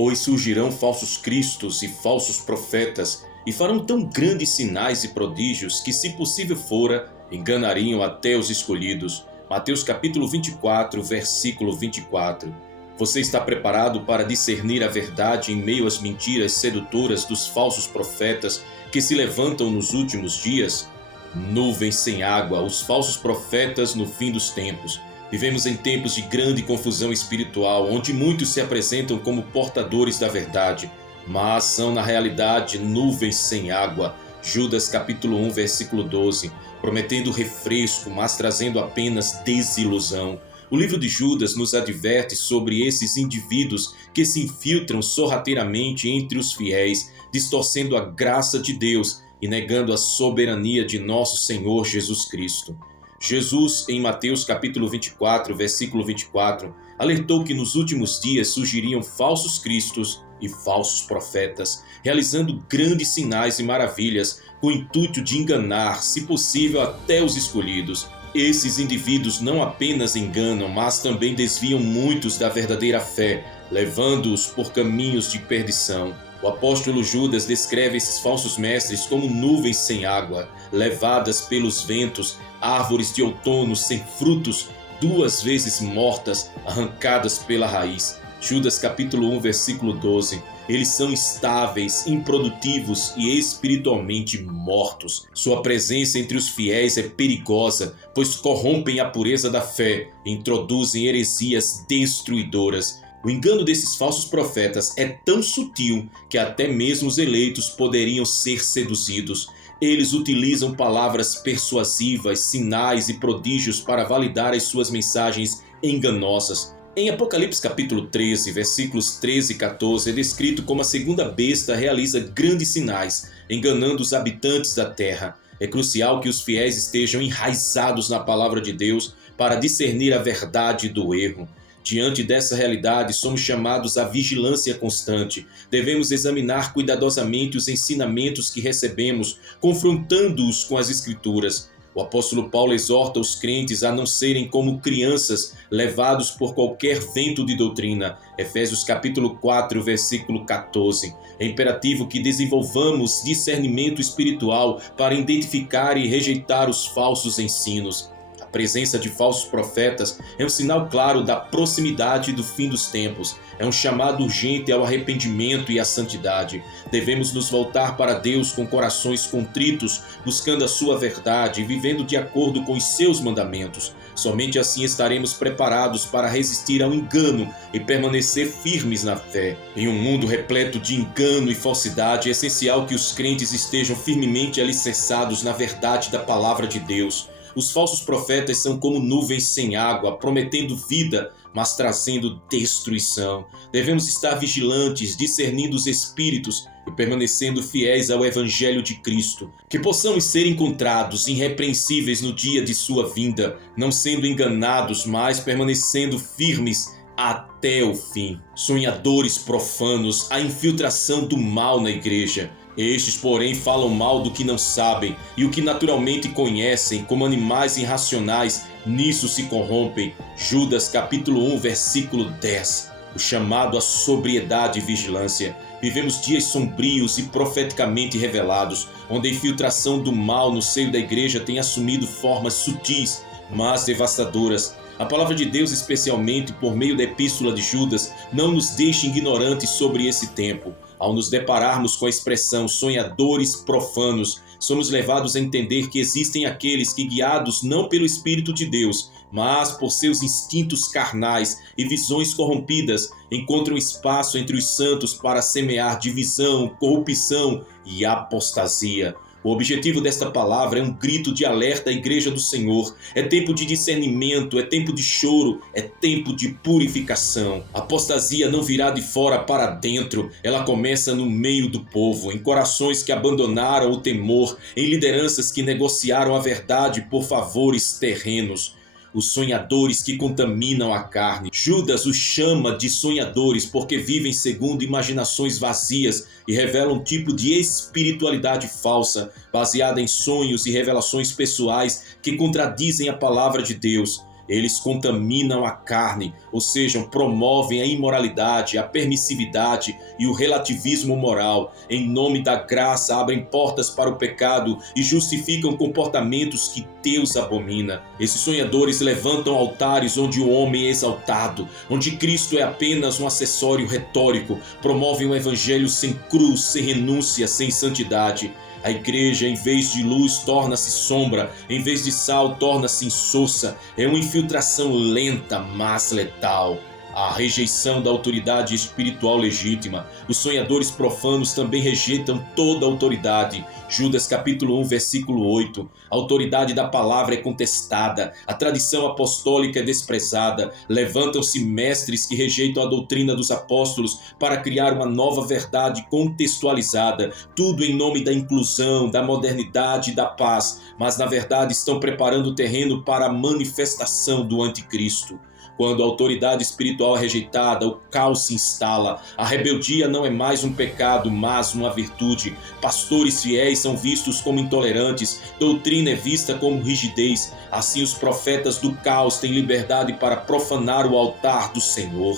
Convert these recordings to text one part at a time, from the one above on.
Pois surgirão falsos cristos e falsos profetas, e farão tão grandes sinais e prodígios que, se possível fora, enganariam até os escolhidos. Mateus capítulo 24, versículo 24. Você está preparado para discernir a verdade em meio às mentiras sedutoras dos falsos profetas que se levantam nos últimos dias? Nuvens sem água, os falsos profetas no fim dos tempos. Vivemos em tempos de grande confusão espiritual, onde muitos se apresentam como portadores da verdade, mas são na realidade nuvens sem água. Judas capítulo 1, versículo 12, prometendo refresco, mas trazendo apenas desilusão. O livro de Judas nos adverte sobre esses indivíduos que se infiltram sorrateiramente entre os fiéis, distorcendo a graça de Deus e negando a soberania de nosso Senhor Jesus Cristo. Jesus, em Mateus capítulo 24, versículo 24, alertou que nos últimos dias surgiriam falsos cristos e falsos profetas, realizando grandes sinais e maravilhas com o intuito de enganar, se possível, até os escolhidos. Esses indivíduos não apenas enganam, mas também desviam muitos da verdadeira fé, levando-os por caminhos de perdição. O apóstolo Judas descreve esses falsos mestres como nuvens sem água, levadas pelos ventos, árvores de outono sem frutos, 2 vezes mortas, arrancadas pela raiz. Judas capítulo 1, versículo 12. Eles são instáveis, improdutivos e espiritualmente mortos. Sua presença entre os fiéis é perigosa, pois corrompem a pureza da fé e introduzem heresias destruidoras. O engano desses falsos profetas é tão sutil que até mesmo os eleitos poderiam ser seduzidos. Eles utilizam palavras persuasivas, sinais e prodígios para validar as suas mensagens enganosas. Em Apocalipse capítulo 13, versículos 13 e 14, é descrito como a segunda besta realiza grandes sinais, enganando os habitantes da terra. É crucial que os fiéis estejam enraizados na palavra de Deus para discernir a verdade do erro. Diante dessa realidade, somos chamados à vigilância constante. Devemos examinar cuidadosamente os ensinamentos que recebemos, confrontando-os com as Escrituras. O apóstolo Paulo exorta os crentes a não serem como crianças, levados por qualquer vento de doutrina. Efésios capítulo 4, versículo 14. É imperativo que desenvolvamos discernimento espiritual para identificar e rejeitar os falsos ensinos. A presença de falsos profetas é um sinal claro da proximidade do fim dos tempos. É um chamado urgente ao arrependimento e à santidade. Devemos nos voltar para Deus com corações contritos, buscando a sua verdade e vivendo de acordo com os seus mandamentos. Somente assim estaremos preparados para resistir ao engano e permanecer firmes na fé. Em um mundo repleto de engano e falsidade, é essencial que os crentes estejam firmemente alicerçados na verdade da palavra de Deus. Os falsos profetas são como nuvens sem água, prometendo vida, mas trazendo destruição. Devemos estar vigilantes, discernindo os espíritos e permanecendo fiéis ao Evangelho de Cristo. Que possamos ser encontrados irrepreensíveis no dia de sua vinda, não sendo enganados, mas permanecendo firmes até o fim. Sonhadores profanos, a infiltração do mal na igreja. Estes, porém, falam mal do que não sabem, e o que naturalmente conhecem, como animais irracionais, nisso se corrompem. Judas capítulo 1, versículo 10. O chamado à sobriedade e vigilância. Vivemos dias sombrios e profeticamente revelados, onde a infiltração do mal no seio da igreja tem assumido formas sutis, mas devastadoras. A palavra de Deus, especialmente por meio da epístola de Judas, não nos deixa ignorantes sobre esse tempo. Ao nos depararmos com a expressão sonhadores profanos, somos levados a entender que existem aqueles que, guiados não pelo Espírito de Deus, mas por seus instintos carnais e visões corrompidas, encontram espaço entre os santos para semear divisão, corrupção e apostasia. O objetivo desta palavra é um grito de alerta à Igreja do Senhor. É tempo de discernimento, é tempo de choro, é tempo de purificação. A apostasia não virá de fora para dentro, ela começa no meio do povo, em corações que abandonaram o temor, em lideranças que negociaram a verdade por favores terrenos. Os sonhadores que contaminam a carne. Judas os chama de sonhadores porque vivem segundo imaginações vazias e revelam um tipo de espiritualidade falsa, baseada em sonhos e revelações pessoais que contradizem a palavra de Deus. Eles contaminam a carne, ou seja, promovem a imoralidade, a permissividade e o relativismo moral. Em nome da graça, abrem portas para o pecado e justificam comportamentos que Deus abomina. Esses sonhadores levantam altares onde o homem é exaltado, onde Cristo é apenas um acessório retórico, promovem um evangelho sem cruz, sem renúncia, sem santidade. A igreja, em vez de luz, torna-se sombra, em vez de sal, torna-se insossa. É uma infiltração lenta, mas letal. A rejeição da autoridade espiritual legítima. Os sonhadores profanos também rejeitam toda autoridade. Judas capítulo 1, versículo 8. A autoridade da palavra é contestada, a tradição apostólica é desprezada. Levantam-se mestres que rejeitam a doutrina dos apóstolos para criar uma nova verdade contextualizada. Tudo em nome da inclusão, da modernidade e da paz, mas na verdade estão preparando o terreno para a manifestação do anticristo. Quando a autoridade espiritual é rejeitada, o caos se instala. A rebeldia não é mais um pecado, mas uma virtude. Pastores fiéis são vistos como intolerantes, doutrina é vista como rigidez. Assim os profetas do caos têm liberdade para profanar o altar do Senhor.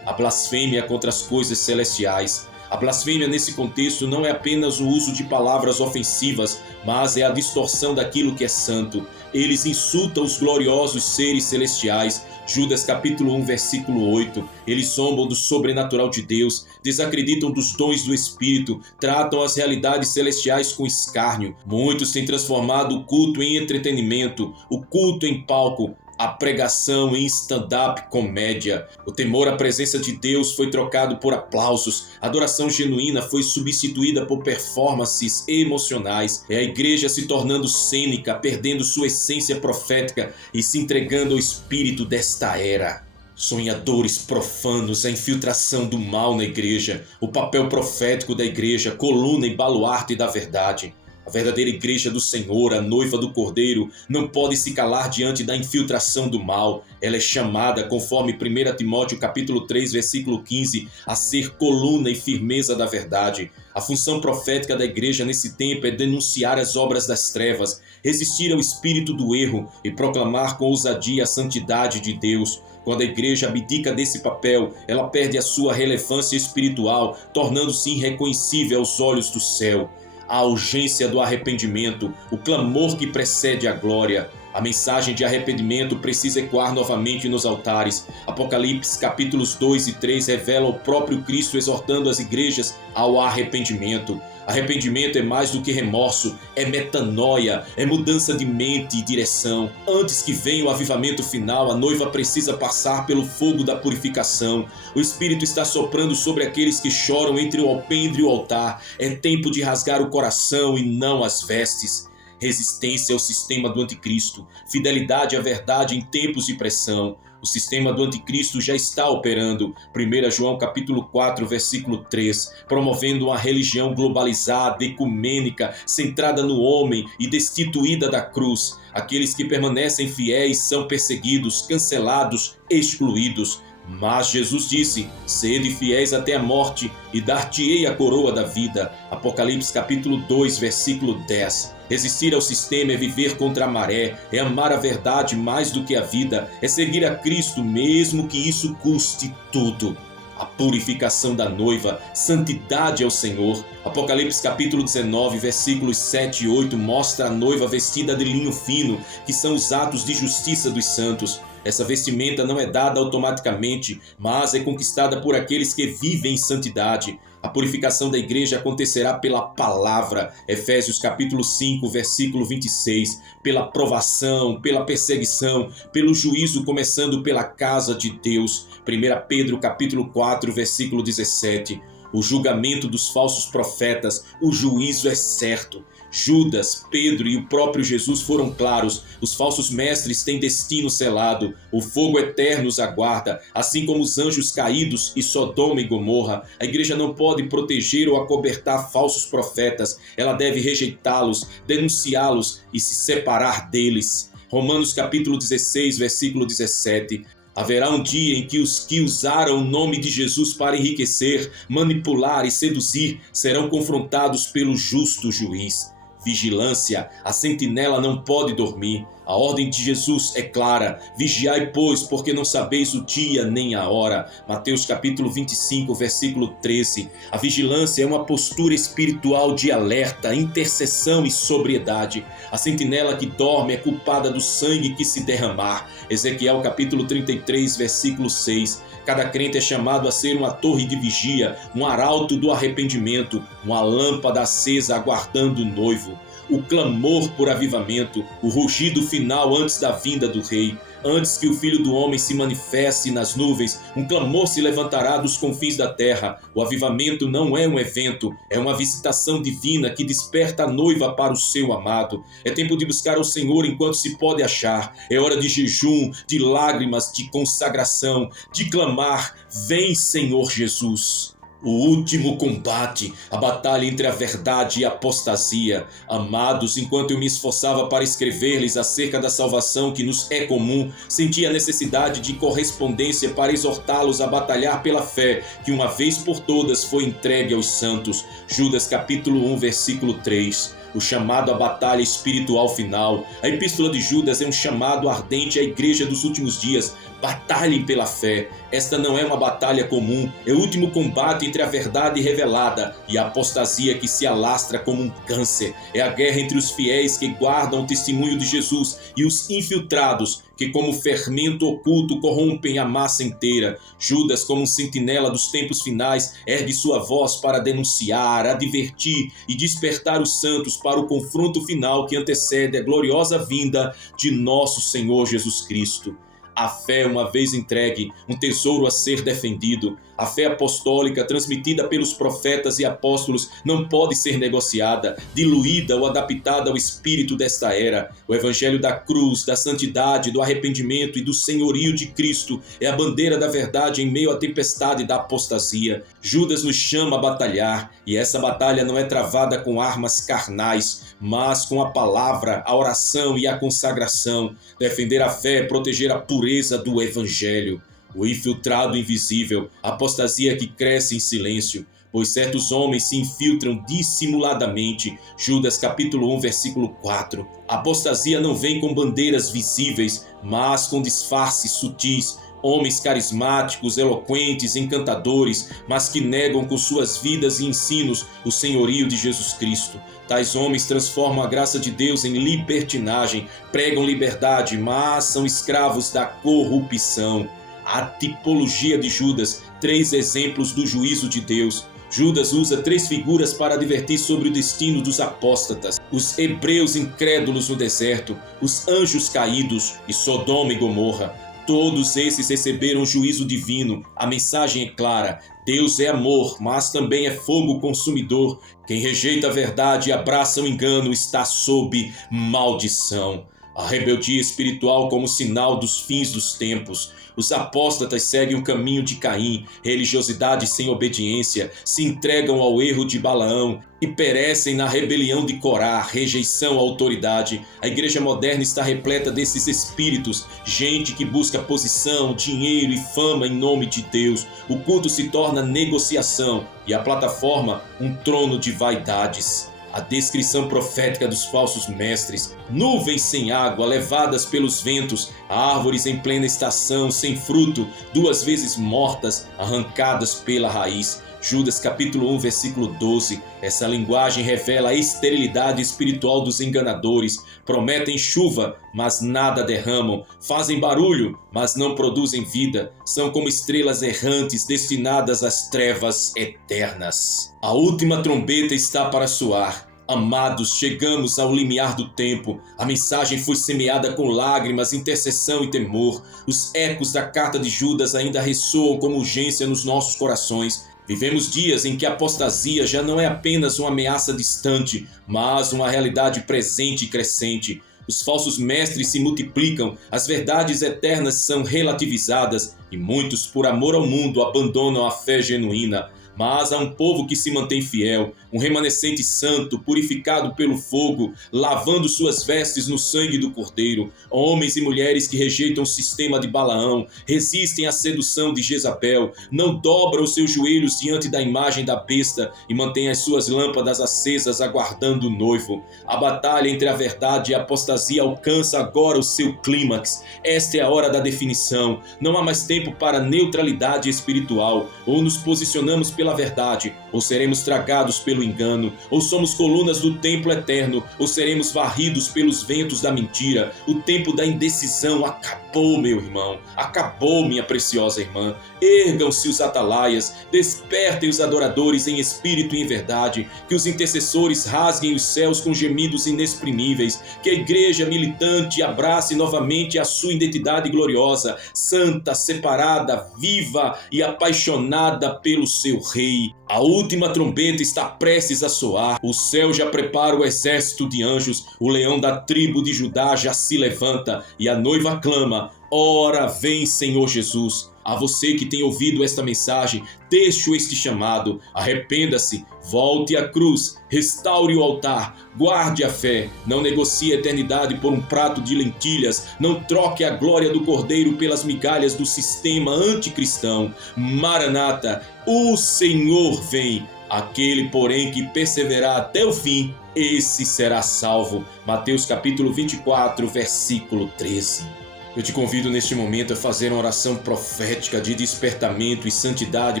A blasfêmia contra as coisas celestiais. A blasfêmia nesse contexto não é apenas o uso de palavras ofensivas, mas é a distorção daquilo que é santo. Eles insultam os gloriosos seres celestiais. Judas capítulo 1, versículo 8. Eles zombam do sobrenatural de Deus, desacreditam dos dons do Espírito, tratam as realidades celestiais com escárnio. Muitos têm transformado o culto em entretenimento, o culto em palco, a pregação em stand-up comédia. O temor à presença de Deus foi trocado por aplausos. A adoração genuína foi substituída por performances emocionais. É a igreja se tornando cênica, perdendo sua essência profética e se entregando ao espírito desta era. Sonhadores profanos, a infiltração do mal na igreja, o papel profético da igreja, coluna e baluarte da verdade. A verdadeira igreja do Senhor, a noiva do Cordeiro, não pode se calar diante da infiltração do mal. Ela é chamada, conforme 1 Timóteo capítulo 3, versículo 15, a ser coluna e firmeza da verdade. A função profética da igreja nesse tempo é denunciar as obras das trevas, resistir ao espírito do erro e proclamar com ousadia a santidade de Deus. Quando a igreja abdica desse papel, ela perde a sua relevância espiritual, tornando-se irreconhecível aos olhos do céu. A urgência do arrependimento, o clamor que precede a glória. A mensagem de arrependimento precisa ecoar novamente nos altares. Apocalipse capítulos 2 e 3 revelam o próprio Cristo exortando as igrejas ao arrependimento. Arrependimento é mais do que remorso, é metanoia, é mudança de mente e direção. Antes que venha o avivamento final, a noiva precisa passar pelo fogo da purificação. O Espírito está soprando sobre aqueles que choram entre o alpendre e o altar. É tempo de rasgar o coração e não as vestes. Resistência ao sistema do anticristo, fidelidade à verdade em tempos de pressão. O sistema do anticristo já está operando. 1 João capítulo 4, versículo 3, promovendo uma religião globalizada, ecumênica, centrada no homem e destituída da cruz. Aqueles que permanecem fiéis são perseguidos, cancelados, excluídos. Mas Jesus disse, sede fiéis até a morte e dar-te-ei a coroa da vida. Apocalipse capítulo 2, versículo 10. Resistir ao sistema é viver contra a maré, é amar a verdade mais do que a vida, é seguir a Cristo mesmo que isso custe tudo. A purificação da noiva, santidade ao Senhor. Apocalipse capítulo 19, versículos 7 e 8 mostra a noiva vestida de linho fino, que são os atos de justiça dos santos. Essa vestimenta não é dada automaticamente, mas é conquistada por aqueles que vivem em santidade. A purificação da igreja acontecerá pela palavra, Efésios capítulo 5, versículo 26, pela provação, pela perseguição, pelo juízo começando pela casa de Deus, 1 Pedro capítulo 4, versículo 17. O julgamento dos falsos profetas, o juízo é certo. Judas, Pedro e o próprio Jesus foram claros. Os falsos mestres têm destino selado. O fogo eterno os aguarda, assim como os anjos caídos e Sodoma e Gomorra. A igreja não pode proteger ou acobertar falsos profetas. Ela deve rejeitá-los, denunciá-los e se separar deles. Romanos capítulo 16, versículo 17. Haverá um dia em que os que usaram o nome de Jesus para enriquecer, manipular e seduzir serão confrontados pelo justo juiz. Vigilância, a sentinela não pode dormir. A ordem de Jesus é clara: vigiai, pois, porque não sabeis o dia nem a hora. Mateus capítulo 25, versículo 13. A vigilância é uma postura espiritual de alerta, intercessão e sobriedade. A sentinela que dorme é culpada do sangue que se derramar. Ezequiel capítulo 33, versículo 6. Cada crente é chamado a ser uma torre de vigia, um arauto do arrependimento, uma lâmpada acesa aguardando o noivo. O clamor por avivamento, o rugido final antes da vinda do Rei. Antes que o Filho do Homem se manifeste nas nuvens, um clamor se levantará dos confins da terra. O avivamento não é um evento, é uma visitação divina que desperta a noiva para o seu amado. É tempo de buscar o Senhor enquanto se pode achar. É hora de jejum, de lágrimas, de consagração, de clamar: vem, Senhor Jesus. O último combate, a batalha entre a verdade e a apostasia. Amados, enquanto eu me esforçava para escrever-lhes acerca da salvação que nos é comum, senti a necessidade de correspondência para exortá-los a batalhar pela fé que uma vez por todas foi entregue aos santos. Judas capítulo 1, versículo 3. O chamado à batalha espiritual final. A epístola de Judas é um chamado ardente à igreja dos últimos dias. Batalhem pela fé. Esta não é uma batalha comum, é o último combate entre a verdade revelada e a apostasia que se alastra como um câncer. É a guerra entre os fiéis que guardam o testemunho de Jesus e os infiltrados que, como fermento oculto, corrompem a massa inteira. Judas, como um sentinela dos tempos finais, ergue sua voz para denunciar, advertir e despertar os santos para o confronto final que antecede a gloriosa vinda de nosso Senhor Jesus Cristo. A fé, uma vez entregue, um tesouro a ser defendido. A fé apostólica, transmitida pelos profetas e apóstolos, não pode ser negociada, diluída ou adaptada ao espírito desta era. O evangelho da cruz, da santidade, do arrependimento e do senhorio de Cristo é a bandeira da verdade em meio à tempestade da apostasia. Judas nos chama a batalhar, e essa batalha não é travada com armas carnais, mas com a palavra, a oração e a consagração. Defender a fé é proteger a pureza do evangelho. O infiltrado invisível, a apostasia que cresce em silêncio, pois certos homens se infiltram dissimuladamente. Judas capítulo 1, versículo 4. A apostasia não vem com bandeiras visíveis, mas com disfarces sutis. Homens carismáticos, eloquentes, encantadores, mas que negam com suas vidas e ensinos o senhorio de Jesus Cristo. Tais homens transformam a graça de Deus em libertinagem, pregam liberdade, mas são escravos da corrupção. A tipologia de Judas, 3 exemplos do juízo de Deus. Judas usa 3 figuras para advertir sobre o destino dos apóstatas: os hebreus incrédulos no deserto, os anjos caídos e Sodoma e Gomorra. Todos esses receberam juízo divino. A mensagem é clara: Deus é amor, mas também é fogo consumidor. Quem rejeita a verdade e abraça o engano está sob maldição. A rebeldia espiritual como sinal dos fins dos tempos. Os apóstatas seguem o caminho de Caim, religiosidade sem obediência, se entregam ao erro de Balaão e perecem na rebelião de Corá, rejeição à autoridade. A igreja moderna está repleta desses espíritos, gente que busca posição, dinheiro e fama em nome de Deus. O culto se torna negociação e a plataforma um trono de vaidades. A descrição profética dos falsos mestres: nuvens sem água, levadas pelos ventos, árvores em plena estação, sem fruto, 2 vezes mortas, arrancadas pela raiz. Judas capítulo 1, versículo 12. Essa linguagem revela a esterilidade espiritual dos enganadores. Prometem chuva, mas nada derramam. Fazem barulho, mas não produzem vida. São como estrelas errantes destinadas às trevas eternas. A última trombeta está para soar. Amados, chegamos ao limiar do tempo. A mensagem foi semeada com lágrimas, intercessão e temor. Os ecos da carta de Judas ainda ressoam como urgência nos nossos corações. Vivemos dias em que a apostasia já não é apenas uma ameaça distante, mas uma realidade presente e crescente. Os falsos mestres se multiplicam, as verdades eternas são relativizadas e muitos, por amor ao mundo, abandonam a fé genuína. mas há um povo que se mantém fiel, um remanescente santo, purificado pelo fogo, lavando suas vestes no sangue do Cordeiro. Homens e mulheres que rejeitam o sistema de Balaão, resistem à sedução de Jezabel, não dobram os seus joelhos diante da imagem da besta e mantêm as suas lâmpadas acesas aguardando o noivo. A batalha entre a verdade e a apostasia alcança agora o seu clímax. Esta é a hora da definição. Não há mais tempo para neutralidade espiritual. Ou nos posicionamos pela verdade, ou seremos tragados pelo engano. Ou somos colunas do templo eterno, ou seremos varridos pelos ventos da mentira. O tempo da indecisão acabou, meu irmão. Acabou, minha preciosa irmã. Ergam-se os atalaias, despertem os adoradores em espírito e em verdade, que os intercessores rasguem os céus com gemidos inexprimíveis, que a igreja militante abrace novamente a sua identidade gloriosa, santa, separada, viva e apaixonada pelo seu rei. A última trombeta está prestes a soar, o céu já prepara o exército de anjos, o leão da tribo de Judá já se levanta e a noiva clama: ora vem, Senhor Jesus. A você que tem ouvido esta mensagem, deixo este chamado: arrependa-se, volte à cruz, restaure o altar, guarde a fé, não negocie a eternidade por um prato de lentilhas, não troque a glória do Cordeiro pelas migalhas do sistema anticristão. Maranata, o Senhor vem. Aquele, porém, que perseverar até o fim, esse será salvo. Mateus capítulo 24, versículo 13. Eu te convido neste momento a fazer uma oração profética de despertamento e santidade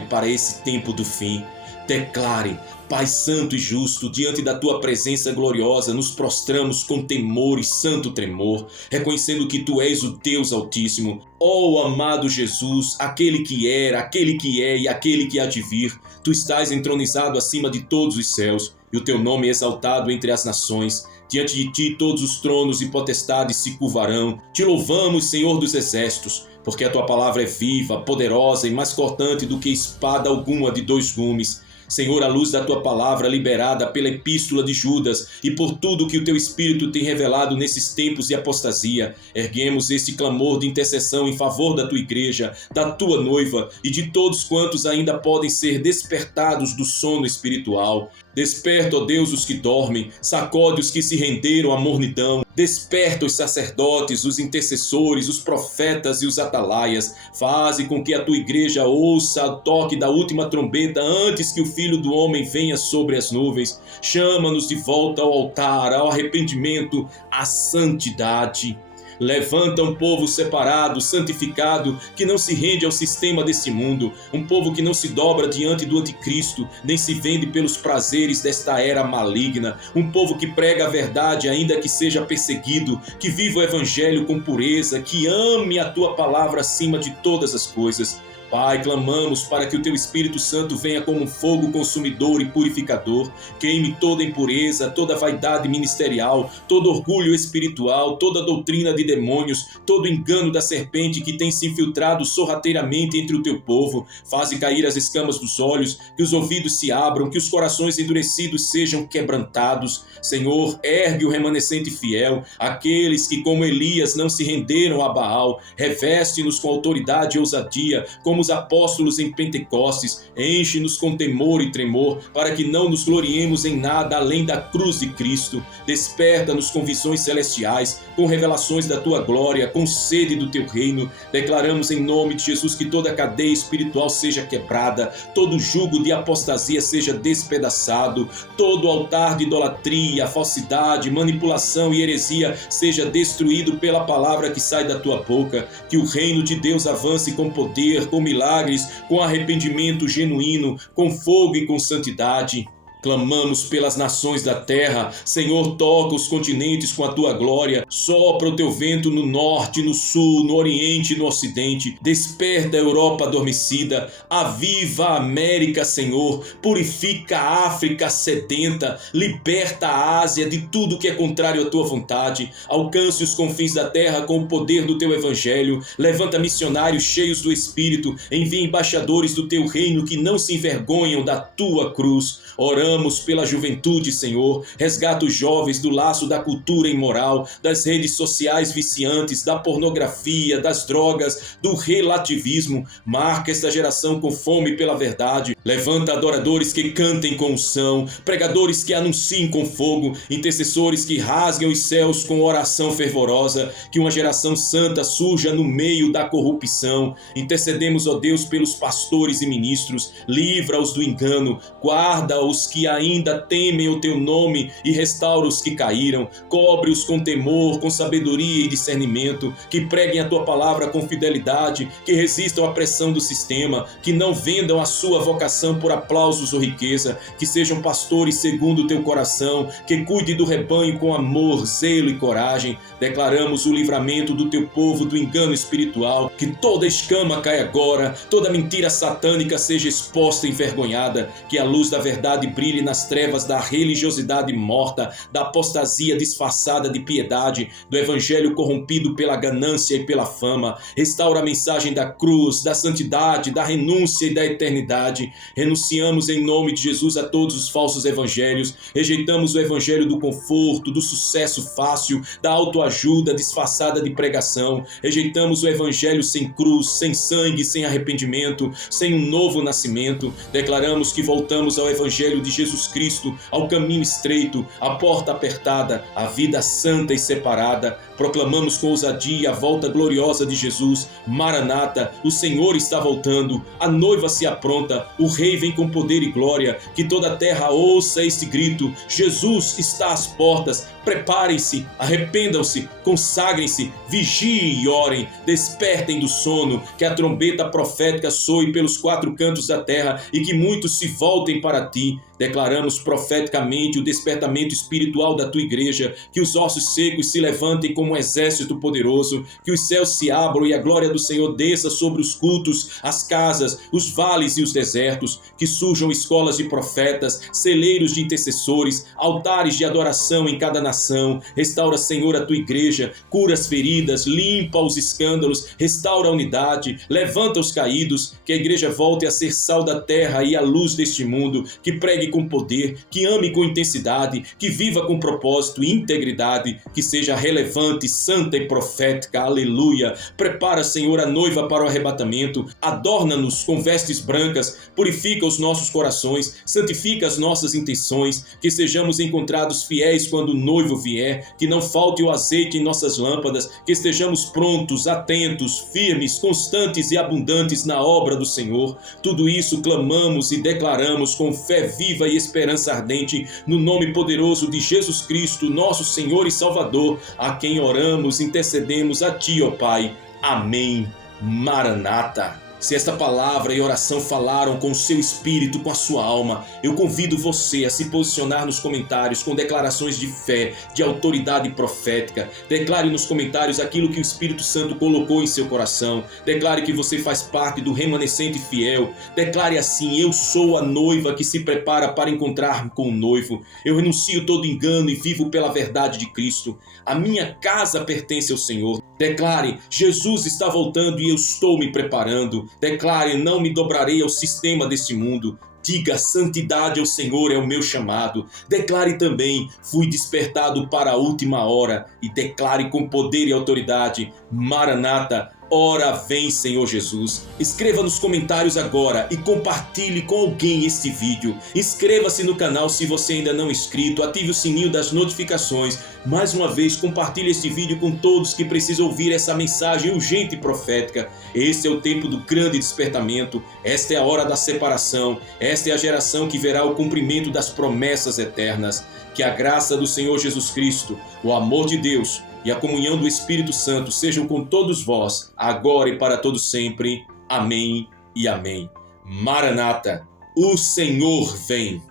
para esse tempo do fim. Declare: Pai santo e justo, diante da tua presença gloriosa, nos prostramos com temor e santo tremor, reconhecendo que tu és o Deus Altíssimo. Ó amado Jesus, aquele que era, aquele que é e aquele que há de vir, tu estás entronizado acima de todos os céus, e o teu nome é exaltado entre as nações. Diante de ti todos os tronos e potestades se curvarão. Te louvamos, Senhor dos exércitos, porque a tua palavra é viva, poderosa e mais cortante do que espada alguma de dois gumes. Senhor, à luz da tua palavra liberada pela epístola de Judas e por tudo que o teu Espírito tem revelado nesses tempos de apostasia, erguemos este clamor de intercessão em favor da tua igreja, da tua noiva e de todos quantos ainda podem ser despertados do sono espiritual. Desperta, ó Deus, os que dormem, sacode os que se renderam à mornidão, desperta os sacerdotes, os intercessores, os profetas e os atalaias, faze com que a tua igreja ouça o toque da última trombeta antes que o Filho do Homem venha sobre as nuvens. Chama-nos de volta ao altar, ao arrependimento, à santidade. Levanta um povo separado, santificado, que não se rende ao sistema deste mundo, um povo que não se dobra diante do anticristo, nem se vende pelos prazeres desta era maligna, um povo que prega a verdade ainda que seja perseguido, que viva o evangelho com pureza, que ame a tua palavra acima de todas as coisas. Pai, clamamos para que o teu Espírito Santo venha como um fogo consumidor e purificador, queime toda impureza, toda vaidade ministerial, todo orgulho espiritual, toda doutrina de demônios, todo engano da serpente que tem se infiltrado sorrateiramente entre o teu povo. Faze cair as escamas dos olhos, que os ouvidos se abram, que os corações endurecidos sejam quebrantados. Senhor, ergue o remanescente fiel, aqueles que como Elias não se renderam a Baal. Reveste-nos com autoridade e ousadia, como os apóstolos em Pentecostes, enche-nos com temor e tremor, para que não nos gloriemos em nada além da cruz de Cristo. Desperta-nos com visões celestiais, com revelações da tua glória, com sede do teu reino. Declaramos em nome de Jesus que toda cadeia espiritual seja quebrada, todo jugo de apostasia seja despedaçado, todo altar de idolatria, falsidade, manipulação e heresia seja destruído pela palavra que sai da tua boca. Que o reino de Deus avance com poder, com milagres, com arrependimento genuíno, com fogo e com santidade. Clamamos pelas nações da terra. Senhor, toca os continentes com a tua glória. Sopra o teu vento no norte, no sul, no oriente e no ocidente. Desperta a Europa adormecida. Aviva a América, Senhor. Purifica a África sedenta. Liberta a Ásia de tudo que é contrário à tua vontade. Alcance os confins da terra com o poder do teu evangelho. Levanta missionários cheios do Espírito. Envia embaixadores do teu reino que não se envergonham da tua cruz. Oramos Oramos pela juventude, Senhor. Resgata os jovens do laço da cultura imoral, das redes sociais viciantes, da pornografia, das drogas, do relativismo. Marca esta geração com fome pela verdade. Levanta adoradores que cantem com unção, pregadores que anunciem com fogo, intercessores que rasguem os céus com oração fervorosa. Que uma geração santa surja no meio da corrupção. Intercedemos, ó Deus, pelos pastores e ministros. Livra-os do engano, guarda os que ainda temem o teu nome e restaura os que caíram. Cobre-os com temor, com sabedoria e discernimento, que preguem a tua palavra com fidelidade, que resistam à pressão do sistema, que não vendam a sua vocação por aplausos ou riqueza, que sejam pastores segundo o teu coração, que cuide do rebanho com amor, zelo e coragem. Declaramos o livramento do teu povo do engano espiritual, que toda escama caia agora, toda mentira satânica seja exposta e envergonhada, que a luz da verdade brilhe nas trevas da religiosidade morta, da apostasia disfarçada de piedade, do evangelho corrompido pela ganância e pela fama. Restaura a mensagem da cruz, da santidade, da renúncia e da eternidade. Renunciamos em nome de Jesus a todos os falsos evangelhos, rejeitamos o evangelho do conforto, do sucesso fácil, da autoajuda disfarçada de pregação. Rejeitamos o evangelho sem cruz, sem sangue, sem arrependimento, sem um novo nascimento. Declaramos que voltamos ao evangelho de Jesus Cristo, ao caminho estreito, à porta apertada, à vida santa e separada. Proclamamos com ousadia a volta gloriosa de Jesus. Maranata, o Senhor está voltando, a noiva se apronta, o rei vem com poder e glória. Que toda a terra ouça este grito: Jesus está às portas. Preparem-se, arrependam-se, consagrem-se, vigiem e orem, despertem do sono, que a trombeta profética soe pelos quatro cantos da terra e que muitos se voltem para ti. Declaramos profeticamente o despertamento espiritual da tua igreja, que os ossos secos se levantem como um exército poderoso, que os céus se abram e a glória do Senhor desça sobre os cultos, as casas, os vales e os desertos, que surjam escolas de profetas, celeiros de intercessores, altares de adoração em cada nação. Restaura, Senhor, a tua igreja, cura as feridas, limpa os escândalos, restaura a unidade, levanta os caídos, que a igreja volte a ser sal da terra e a luz deste mundo, que pregue com poder, que ame com intensidade, que viva com propósito e integridade, que seja relevante, santa e profética. Aleluia! Prepara, Senhor, a noiva para o arrebatamento, adorna-nos com vestes brancas, purifica os nossos corações, santifica as nossas intenções, que sejamos encontrados fiéis quando o noivo vier, que não falte o azeite em nossas lâmpadas, que estejamos prontos, atentos, firmes, constantes e abundantes na obra do Senhor. Tudo isso clamamos e declaramos com fé viva e esperança ardente, no nome poderoso de Jesus Cristo, nosso Senhor e Salvador, a quem oramos, intercedemos a ti, ó Pai. Amém. Maranata. Se esta palavra e oração falaram com o seu espírito, com a sua alma, eu convido você a se posicionar nos comentários com declarações de fé, de autoridade profética. Declare nos comentários aquilo que o Espírito Santo colocou em seu coração. Declare que você faz parte do remanescente fiel. Declare assim: eu sou a noiva que se prepara para encontrar com o noivo. Eu renuncio todo engano e vivo pela verdade de Cristo. A minha casa pertence ao Senhor. Declare: Jesus está voltando e eu estou me preparando. Declare: não me dobrarei ao sistema deste mundo. Diga: santidade ao Senhor é o meu chamado. Declare também: fui despertado para a última hora. E declare com poder e autoridade: Maranata, ora vem, Senhor Jesus. Escreva nos comentários agora e compartilhe com alguém este vídeo. Inscreva-se no canal se você ainda não é inscrito, ative o sininho das notificações. Mais uma vez, compartilhe este vídeo com todos que precisam ouvir essa mensagem urgente e profética. Este é o tempo do grande despertamento, esta é a hora da separação, esta é a geração que verá o cumprimento das promessas eternas. Que a graça do Senhor Jesus Cristo, o amor de Deus e a comunhão do Espírito Santo sejam com todos vós, agora e para todo sempre. Amém e amém. Maranata, o Senhor vem.